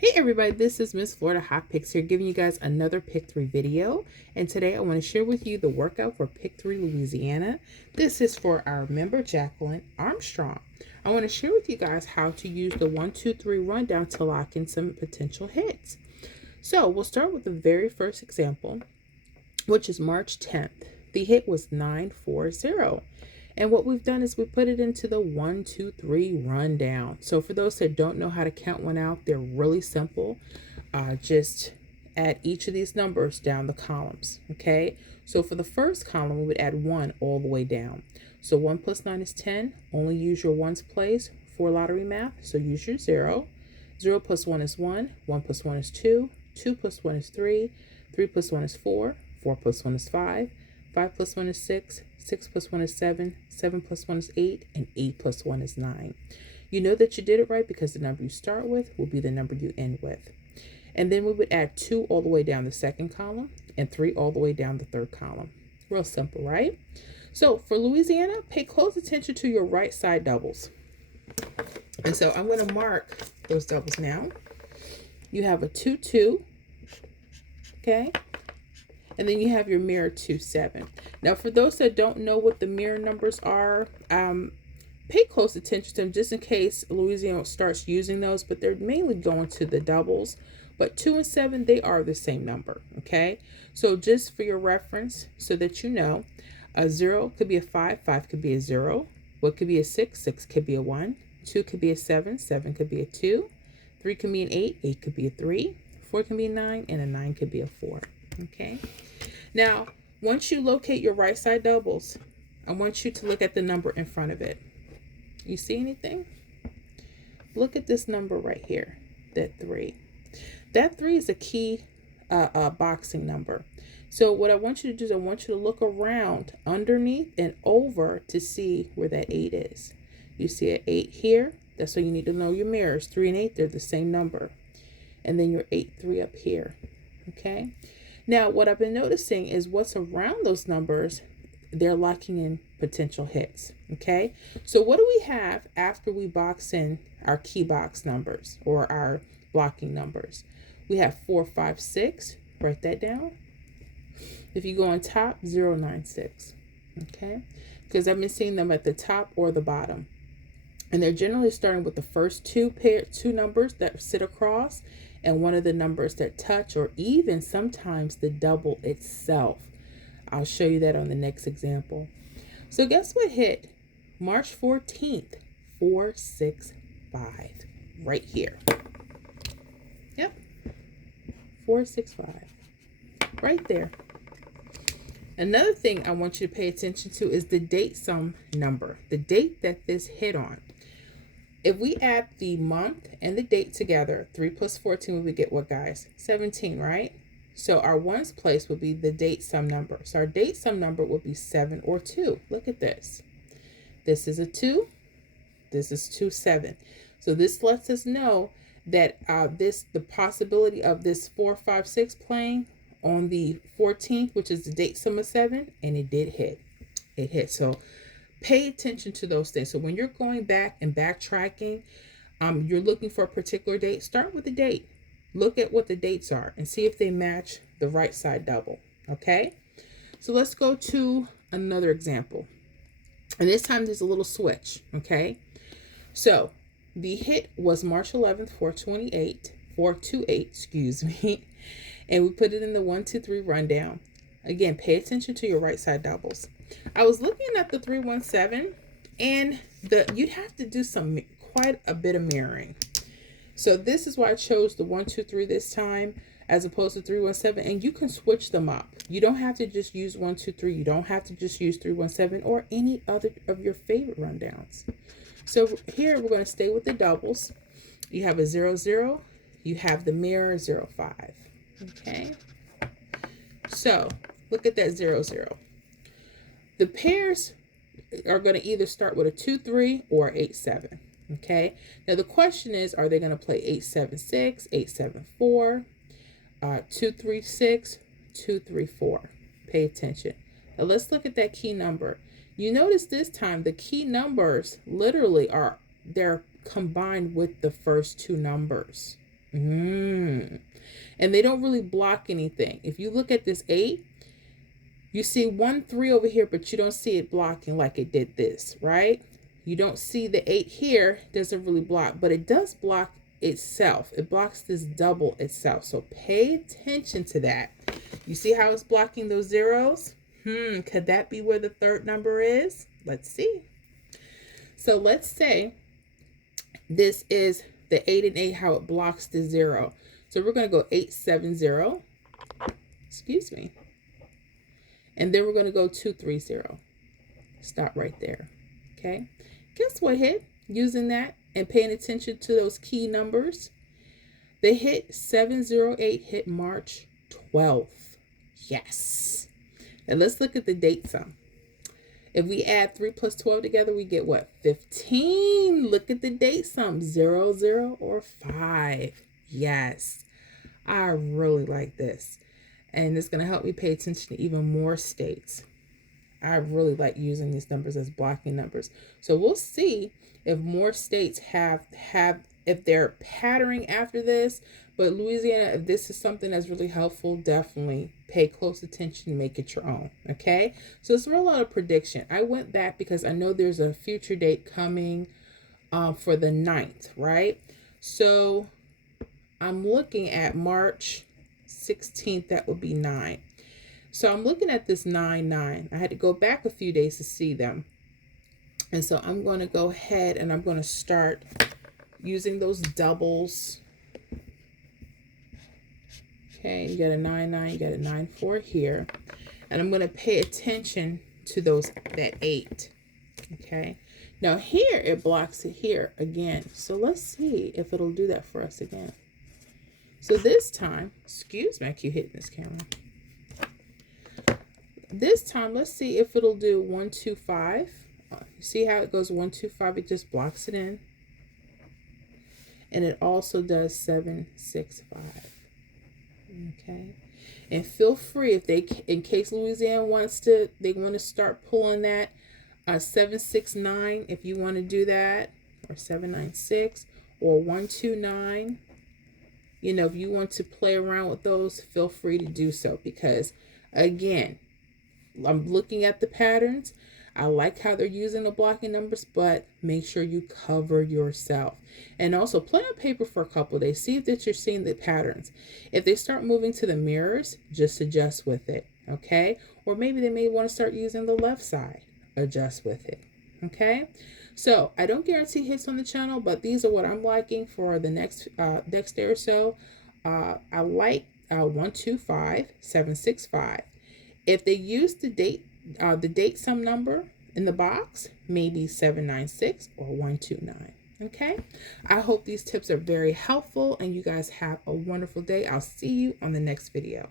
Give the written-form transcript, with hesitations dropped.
Hey everybody, this is Miss Florida Hot Picks here, giving you guys another Pick 3 video. And today I want to share with you the workout for Pick 3 Louisiana. This is for our member Jacqueline Armstrong. I want to share with you guys how to use the 1, 2, 3 rundown to lock in some potential hits. So we'll start with the very first example, which is March 10th. The hit was 940. And what we've done is we put it into the 1, 2, 3 rundown. So for those that don't know how to count one out, they're really simple. Just add each of these numbers down the columns, okay? So for the first column, we would add 1 all the way down. So 1 plus 9 is 10. Only use your ones place for lottery math, so use your 0. 0 plus 1 is 1. 1 plus 1 is 2. 2 plus 1 is 3. 3 plus 1 is 4. 4 plus 1 is 5. 5 plus 1 is 6. 6 plus 1 is 7. 7 plus 1 is 8. And 8 plus 1 is 9. You know that you did it right because the number you start with will be the number you end with. And then we would add 2 all the way down the second column and 3 all the way down the third column. Real simple, right? So for Louisiana, pay close attention to your right side doubles. And so I'm going to mark those doubles now. You have a 2, 2, okay? And then you have your mirror 2, 7. Now, for those that don't know what the mirror numbers are, pay close attention to them just in case Louisiana starts using those, but they're mainly going to the doubles. But 2 and 7, they are the same number, okay? So just for your reference, so that you know, a 0 could be a 5, 5 could be a 0. What could be a 6, 6 could be a 1. 2 could be a 7, 7 could be a 2. 3 can be an 8, 8 could be a 3. 4 can be a 9, and a 9 could be a 4, okay? Now, once you locate your right side doubles, I want you to look at the number in front of it. You see anything? Look at this number right here, that 3. That 3 is a key boxing number. So what I want you to do is I want you to look around underneath and over to see where that 8 is. You see an 8 here. That's why you need to know your mirrors. 3 and 8, they're the same number. And then your 8, 3 up here. Okay? Now, what I've been noticing is what's around those numbers, they're locking in potential hits, okay? So what do we have after we box in our key box numbers or our blocking numbers? We have 4, 5, 6. Write that down. If you go on top, 0, 9, 6, okay? Because I've been seeing them at the top or the bottom. And they're generally starting with the first two numbers that sit across and one of the numbers that touch, or even sometimes the double itself. I'll show you that on the next example. So guess what hit March 14th? 4, 6, 5. Right here. Yep. 4, 6, 5. Right there. Another thing I want you to pay attention to is the date sum number. The date that this hit on. If we add the month and the date together, 3 plus 14, we get what, guys? 17, right? So our ones place would be the date sum number. So our date sum number would be 7 or 2. Look at this. This is a 2. This is 2, 7. So this lets us know that the possibility of this 4, 5, 6 playing on the 14th, which is the date sum of 7, and it did hit. It hit. So pay attention to those things. So when you're going back and backtracking, you're looking for a particular date, start with the date. Look at what the dates are and see if they match the right side double, okay? So let's go to another example. And this time there's a little switch, okay? So the hit was March 11th, 428, excuse me. And we put it in the 1, 2, 3 rundown. Again, pay attention to your right side doubles. I was looking at the 317, and you'd have to do quite a bit of mirroring. So this is why I chose the 1, 2, 3 this time as opposed to 317, and you can switch them up. You don't have to just use 1, 2, 3. You don't have to just use 317 or any other of your favorite rundowns. So here we're going to stay with the doubles. You have a 0, 0. You have the mirror 0, 5. Okay. So look at that 0, 0. The pairs are going to either start with a 2, 3 or 8, 7. Okay. Now the question is, are they going to play 8, 7, 6, 8, 7, 4, 2, 3, 6, 2, 3, 4? Pay attention. Now let's look at that key number. You notice this time the key numbers literally they're combined with the first two numbers. And they don't really block anything. If you look at this 8, you see 1 3 over here, but you don't see it blocking like it did this, right? You don't see the 8 here, doesn't really block, but it does block itself. It blocks this double itself. So pay attention to that. You see how it's blocking those zeros? Could that be where the third number is? Let's see. So let's say this is the 8 and 8, how it blocks the 0. So we're going to go 870. Excuse me. And then we're going to go 230. Stop right there. Okay. Guess what hit? Using that and paying attention to those key numbers. The hit 708 hit March 12th. Yes. And let's look at the date sum. If we add 3 plus 12 together, we get what? 15. Look at the date sum. 0, 0, or 5. Yes. I really like this. And it's going to help me pay attention to even more states. I really like using these numbers as blocking numbers. So we'll see if more states have if they're patterning after this. But Louisiana, if this is something that's really helpful, definitely pay close attention, make it your own. Okay, so it's a lot of prediction. I went back because I know there's a future date coming for the 9th, right? So I'm looking at March 16th, that would be 9. So I'm looking at this 9-9. I had to go back a few days to see them. And so I'm going to go ahead and I'm going to start using those doubles. Okay, you got a 9-9, you got a 9-4 here. And I'm going to pay attention to that 8. Okay. Now here it blocks it here again. So let's see if it'll do that for us again. So this time, excuse me, I keep hitting this camera. This time, let's see if it'll do 1, 2, 5. See how it goes 1, 2, 5? It just blocks it in. And it also does 7, 6, 5. Okay. And feel free if in case Louisiana they want to start pulling that 7, 6, 9. If you want to do that, or 7, 9, 6, or 1, 2, 9. You know, if you want to play around with those, feel free to do so. Because, again, I'm looking at the patterns. I like how they're using the blocking numbers, but make sure you cover yourself. And also, play on paper for a couple of days. See if that you're seeing the patterns. If they start moving to the mirrors, just adjust with it, okay? Or maybe they may want to start using the left side. Adjust with it, okay? So I don't guarantee hits on the channel, but these are what I'm liking for the next day or so. I like 1, 2, 5, 7, 6, 5. If they use the date sum number in the box, maybe 796 or 129. Okay. I hope these tips are very helpful and you guys have a wonderful day. I'll see you on the next video.